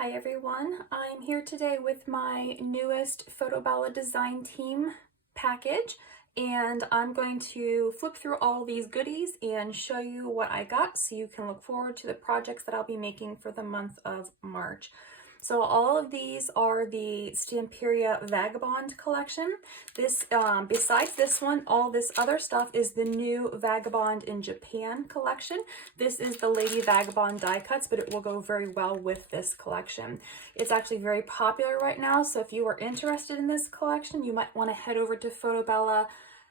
Hi everyone, I'm here today with my newest FotoBella design team package, and I'm going to flip through all these goodies and show you what I got so you can look forward to the projects that I'll be making for the month of March. So all of these are the Stamperia Vagabond collection. This, besides this one, all this other stuff is the new Vagabond in Japan collection. This is the Lady Vagabond die cuts, but it will go very well with this collection. It's actually very popular right now, so if you are interested in this collection, you might want to head over to FotoBella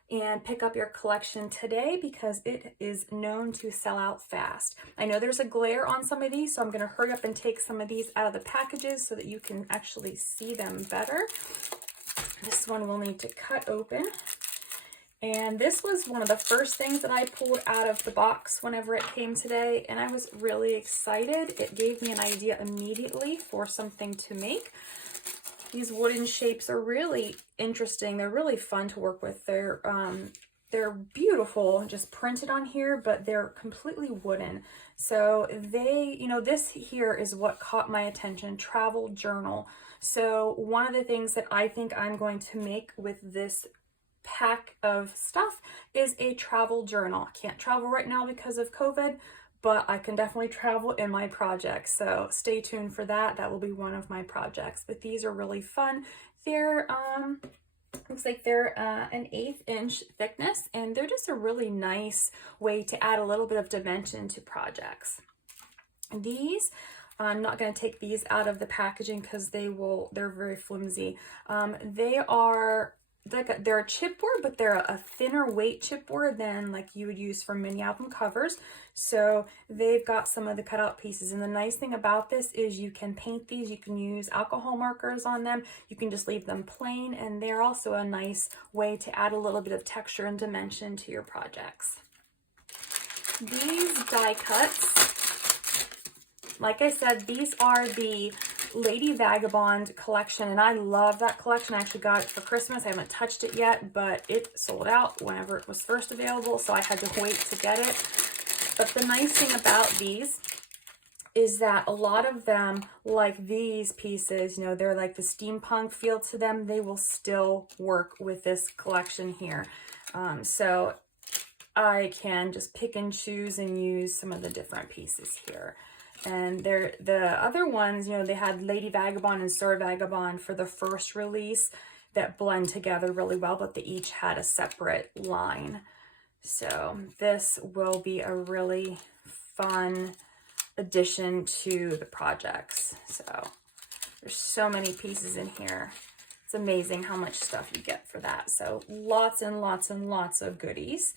and pick up your collection today because it is known to sell out fast. I know there's a glare on some of these, so I'm going to hurry up and take some of these out of the packages so that you can actually see them better. This one will need to cut open. And this was one of the first things that I pulled out of the box whenever it came today, and I was really excited. It gave me an idea immediately for something to make. These wooden shapes are really interesting. They're really fun to work with. They're beautiful, just printed on here, but they're completely wooden. So this here is what caught my attention, travel journal. So one of the things that I think I'm going to make with this pack of stuff is a travel journal. I can't travel right now because of COVID, but I can definitely travel in my projects. So stay tuned for that. That will be one of my projects. But these are really fun. They're, looks like they're an 1/8 inch thickness, and they're just a really nice way to add a little bit of dimension to projects. These, I'm not going to take these out of the packaging because they're very flimsy. They're a chipboard, but they're a thinner weight chipboard than like you would use for mini album covers. So they've got some of the cutout pieces. And the nice thing about this is you can paint these. You can use alcohol markers on them. You can just leave them plain. And they're also a nice way to add a little bit of texture and dimension to your projects. These die cuts, like I said, these are the Lady Vagabond collection, and I love that collection. I actually got it for Christmas. I haven't touched it yet, but it sold out whenever it was first available, so I had to wait to get it. But the nice thing about these is that a lot of them, like these pieces, they're like the steampunk feel to them. They will still work with this collection here. So I can just pick and choose and use some of the different pieces here. And the other ones, they had Lady Vagabond and Sir Vagabond for the first release that blend together really well, but they each had a separate line. So this will be a really fun addition to the projects. So there's so many pieces in here. It's amazing how much stuff you get for that. So lots and lots and lots of goodies.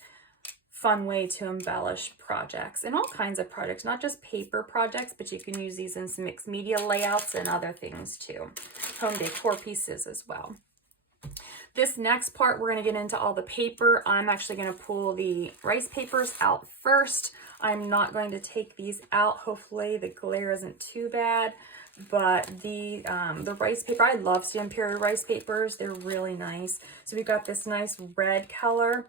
Fun way to embellish projects and all kinds of projects, not just paper projects, but you can use these in some mixed media layouts and other things too. Home decor pieces as well. This next part, we're going to get into all the paper. I'm actually going to pull the rice papers out first. I'm not going to take these out. Hopefully the glare isn't too bad. But the rice paper, I love Stamperia rice papers. They're really nice. So we've got this nice red color.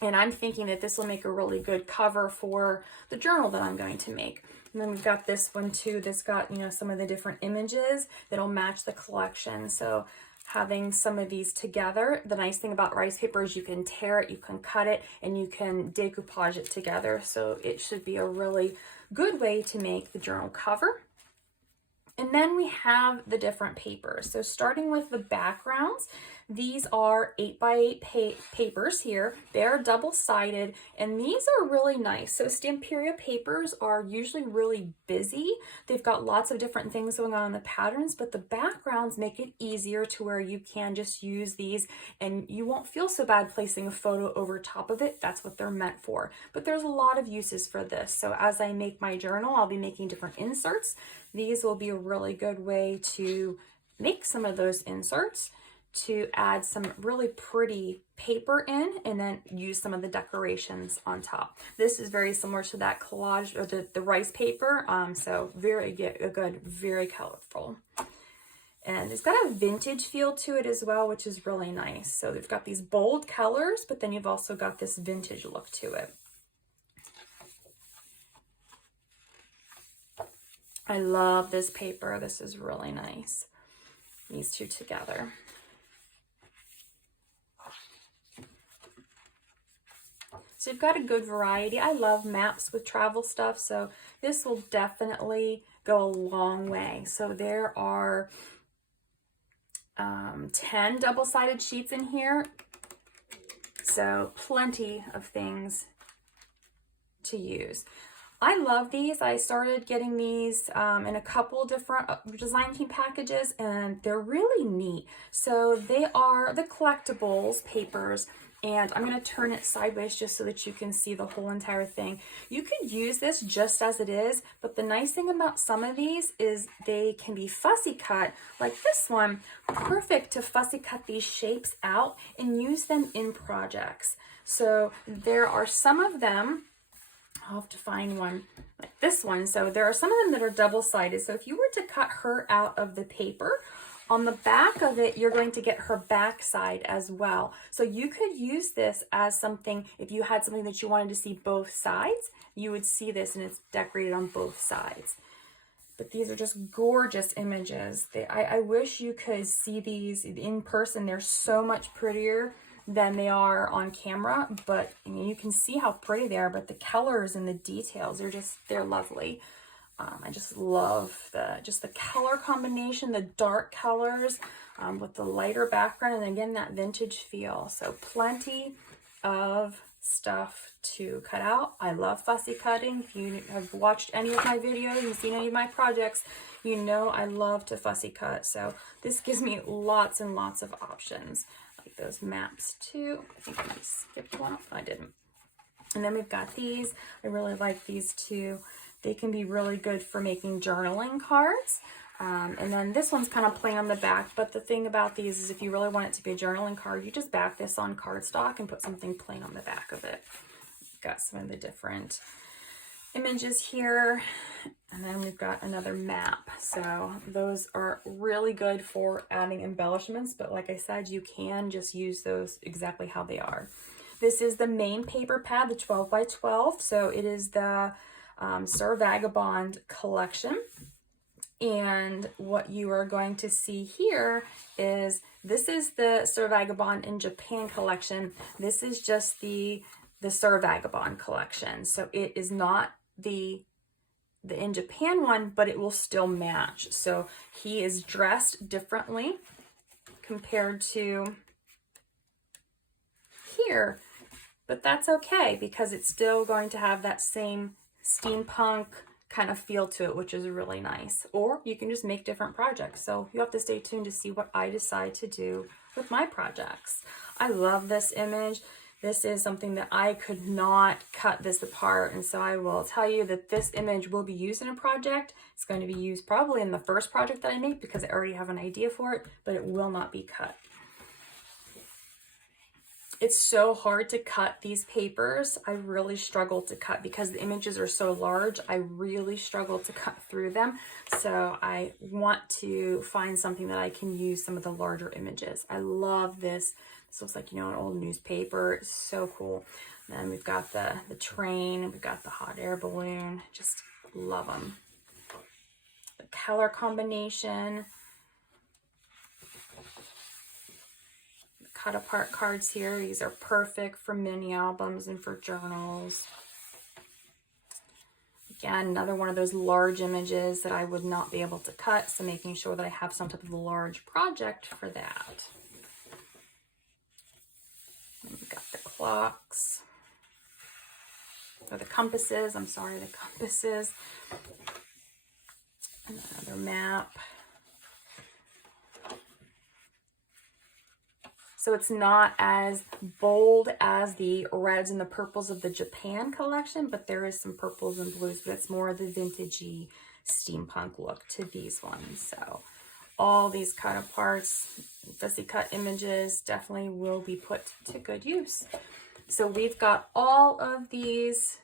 And I'm thinking that this will make a really good cover for the journal that I'm going to make. And then we've got this one too that's got, some of the different images that'll match the collection. So having some of these together, the nice thing about rice paper is you can tear it, you can cut it, and you can decoupage it together. So it should be a really good way to make the journal cover. And then we have the different papers. So starting with the backgrounds, these are 8x8 papers here. They're double-sided, and these are really nice. So Stamperia papers are usually really busy. They've got lots of different things going on in the patterns, but the backgrounds make it easier to where you can just use these and you won't feel so bad placing a photo over top of it. That's what they're meant for. But there's a lot of uses for this. So as I make my journal, I'll be making different inserts. These will be a really good way to make some of those inserts, to add some really pretty paper in, and then use some of the decorations on top. This is very similar to that collage or the rice paper, so very good, very colorful. And it's got a vintage feel to it as well, which is really nice. So they've got these bold colors, but then you've also got this vintage look to it. I love this paper. This is really nice. These two together. So you've got a good variety. I love maps with travel stuff, so this will definitely go a long way. So there are 10 double-sided sheets in here, so plenty of things to use. I love these. I started getting these in a couple different design team packages, and they're really neat. So they are the collectibles papers, and I'm going to turn it sideways just so that you can see the whole entire thing. You could use this just as it is, but the nice thing about some of these is they can be fussy cut, like this one. Perfect to fussy cut these shapes out and use them in projects. So there are some of them, I'll have to find one like this one. So there are some of them that are double-sided. So if you were to cut her out of the paper, on the back of it, you're going to get her back side as well. So you could use this as something, if you had something that you wanted to see both sides, you would see this and it's decorated on both sides. But these are just gorgeous images. I wish you could see these in person. They're so much prettier than they are on camera, but I mean, you can see how pretty they are, but the colors and the details, they're lovely. I just love the color combination, the dark colors with the lighter background, and again, that vintage feel. So plenty of stuff to cut out. I love fussy cutting. If you have watched any of my videos and seen any of my projects, you know I love to fussy cut. So this gives me lots and lots of options. Like those maps too. I think I skipped one. I didn't. And then we've got these. I really like these too. They can be really good for making journaling cards. And then this one's kind of plain on the back, but the thing about these is if you really want it to be a journaling card, you just back this on cardstock and put something plain on the back of it. Got some of the different images here, and then we've got another map. So those are really good for adding embellishments, but like I said, you can just use those exactly how they are. This is the main paper pad, the 12 by 12. So it is the Sir Vagabond collection. And what you are going to see here is this is the Sir Vagabond in Japan collection. This is just the Sir Vagabond collection. So it is not the in Japan one, but it will still match. So he is dressed differently compared to here, but that's okay because it's still going to have that same steampunk kind of feel to it, which is really nice. Or you can just make different projects. So you have to stay tuned to see what I decide to do with my projects. I love this image. This is something that I could not cut this apart. And so I will tell you that this image will be used in a project. It's going to be used probably in the first project that I make because I already have an idea for it, but it will not be cut. It's so hard to cut these papers. I really struggle to cut because the images are so large. I really struggle to cut through them. So I want to find something that I can use some of the larger images. I love this. This looks like, you know, an old newspaper. It's so cool. And then we've got the train, and we've got the hot air balloon. Just love them. The color combination. Cut apart cards here. These are perfect for mini albums and for journals. Again, another one of those large images that I would not be able to cut, so making sure that I have some type of large project for that. And we've got the clocks, or the compasses, I'm sorry, the compasses. Another map. So it's not as bold as the reds and the purples of the Japan collection, but there is some purples and blues, but it's more of the vintagey steampunk look to these ones. So all these cut aparts, fussy cut images definitely will be put to good use. So we've got all of these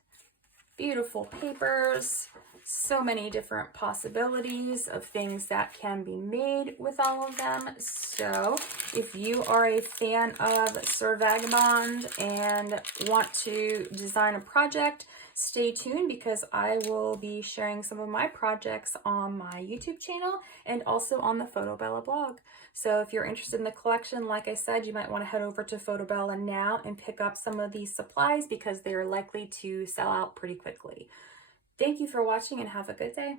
beautiful papers so many different possibilities of things that can be made with all of them. So if you are a fan of Sir Vagabond and want to design a project, stay tuned because I will be sharing some of my projects on my YouTube channel and also on the FotoBella blog. So if you're interested in the collection, like I said, you might want to head over to FotoBella now and pick up some of these supplies because they are likely to sell out pretty quickly. Thank you for watching and have a good day.